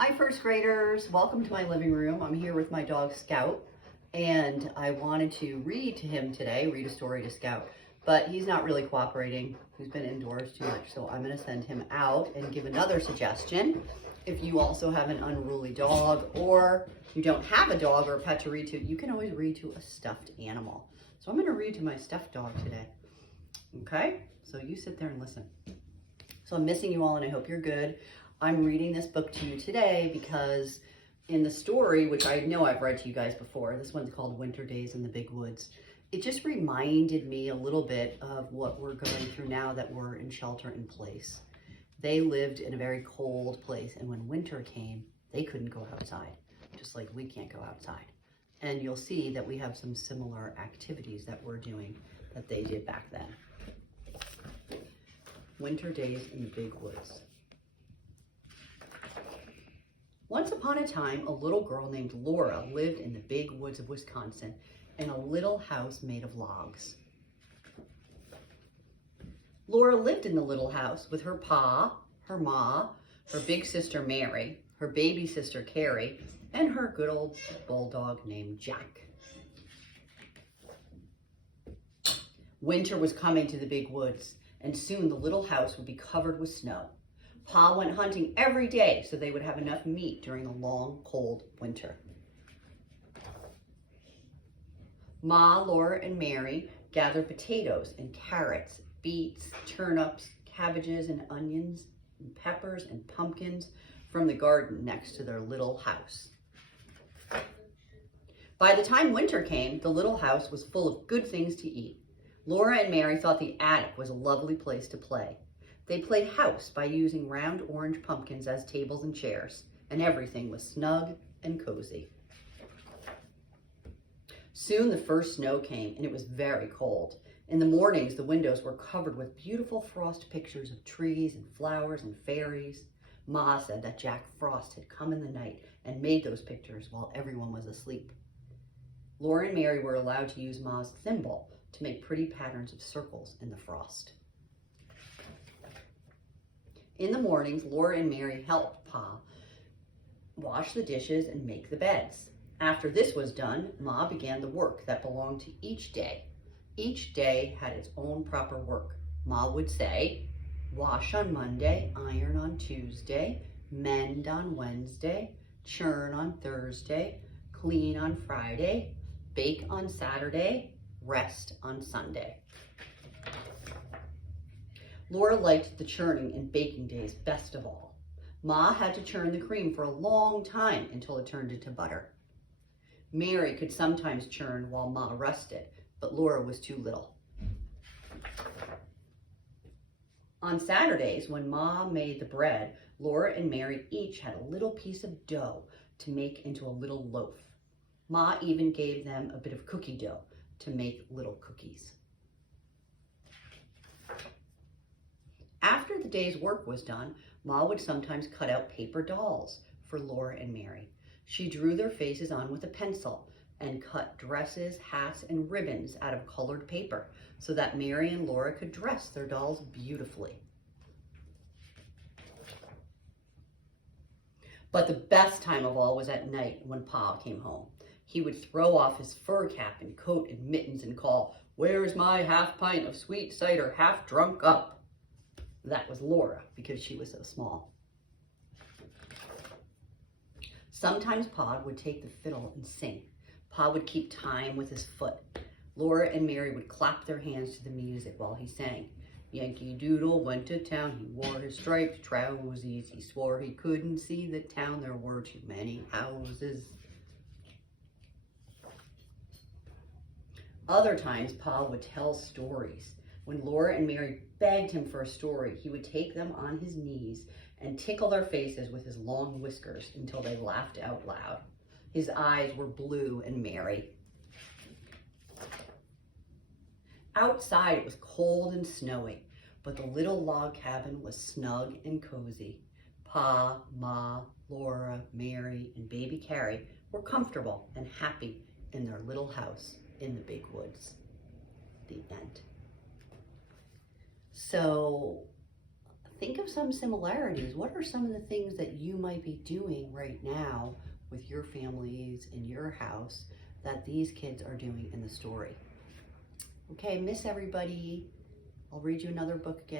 Hi, first graders. Welcome to my living room. I'm here with my dog Scout, and I wanted to read to him today, read a story to Scout, but he's not really cooperating. He's been indoors too much, so I'm going to send him out and give another suggestion. If you also have an unruly dog or you don't have a dog or a pet to read to, you can always read to a stuffed animal. So I'm going to read to my stuffed dog today. Okay? So you sit there and listen. So I'm missing you all, and I hope you're good. I'm reading this book to you today because in the story, which I know I've read to you guys before, this one's called Winter Days in the Big Woods. It just reminded me a little bit of what we're going through now that we're in shelter in place. They lived in a very cold place, and when winter came, they couldn't go outside, just like we can't go outside. And you'll see that we have some similar activities that we're doing that they did back then. Winter Days in the Big Woods. Once upon a time, a little girl named Laura lived in the big woods of Wisconsin in a little house made of logs. Laura lived in the little house with her pa, her ma, her big sister Mary, her baby sister Carrie, and her good old bulldog named Jack. Winter was coming to the big woods, and soon the little house would be covered with snow. Pa went hunting every day so they would have enough meat during the long, cold winter. Ma, Laura, and Mary gathered potatoes and carrots, beets, turnips, cabbages, and onions, and peppers and pumpkins from the garden next to their little house. By the time winter came, the little house was full of good things to eat. Laura and Mary thought the attic was a lovely place to play. They played house by using round orange pumpkins as tables and chairs, and everything was snug and cozy. Soon the first snow came, and it was very cold. In the mornings, the windows were covered with beautiful frost pictures of trees and flowers and fairies. Ma said that Jack Frost had come in the night and made those pictures while everyone was asleep. Laura and Mary were allowed to use Ma's thimble to make pretty patterns of circles in the frost. In the mornings, Laura and Mary helped Pa wash the dishes and make the beds. After this was done, Ma began the work that belonged to each day. Each day had its own proper work. Ma would say, wash on Monday, iron on Tuesday, mend on Wednesday, churn on Thursday, clean on Friday, bake on Saturday, rest on Sunday. Laura liked the churning and baking days best of all. Ma had to churn the cream for a long time until it turned into butter. Mary could sometimes churn while Ma rested, but Laura was too little. On Saturdays, when Ma made the bread, Laura and Mary each had a little piece of dough to make into a little loaf. Ma even gave them a bit of cookie dough to make little cookies. After the day's work was done, Ma would sometimes cut out paper dolls for Laura and Mary. She drew their faces on with a pencil and cut dresses, hats, and ribbons out of colored paper so that Mary and Laura could dress their dolls beautifully. But the best time of all was at night when Pa came home. He would throw off his fur cap and coat and mittens and call, "Where's my half pint of sweet cider half drunk up?" That was Laura because she was so small. Sometimes Pa would take the fiddle and sing. Pa would keep time with his foot. Laura and Mary would clap their hands to the music while he sang. Yankee Doodle went to town, he wore his striped trousers, he swore he couldn't see the town, there were too many houses. Other times, Pa would tell stories. When Laura and Mary begged him for a story, he would take them on his knees and tickle their faces with his long whiskers until they laughed out loud. His eyes were blue and merry. Outside it was cold and snowy, but the little log cabin was snug and cozy. Pa, Ma, Laura, Mary, and baby Carrie were comfortable and happy in their little house in the big woods. The end. So think of some similarities. What are some of the things that you might be doing right now with your families in your house that these kids are doing in the story? Okay, miss everybody. I'll read you another book again.